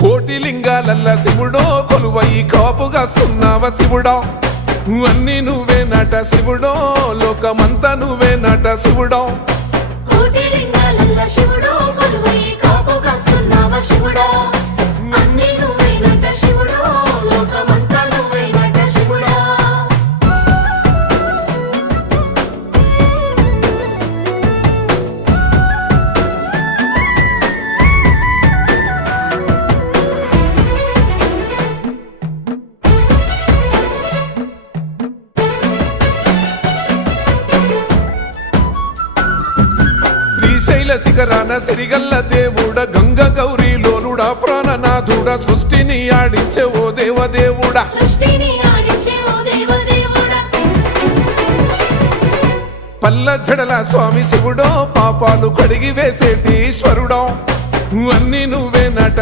కోటి లింగాలల్ల శివుడో కొలువై కాపుగాస్తున్నావ శివుడా అన్ని నువ్వే నట శివుడో లోకమంతా నువ్వే నట శివుడో కోటి లింగాలల్ల శివుడో కొలువై కాపుగాస్తున్నావ శివుడా అన్ని నువ్వే నట శివుడో లోకమంతా నువ్వే నట శివుడా శ్రీశైల శిఖరాన సిరిగల్ల దేవుడ గంగ గౌరీ లోలుడా ప్రాణనాథుడ సృష్టిని ఆడించే ఓ దేవదేవుడా సృష్టిని ఆడించే ఓ దేవదేవుడా పల్ల జడల స్వామి శివుడో పాపాలు కడిగి వేసేటి ఈశ్వరుడో అన్ని నువ్వే నట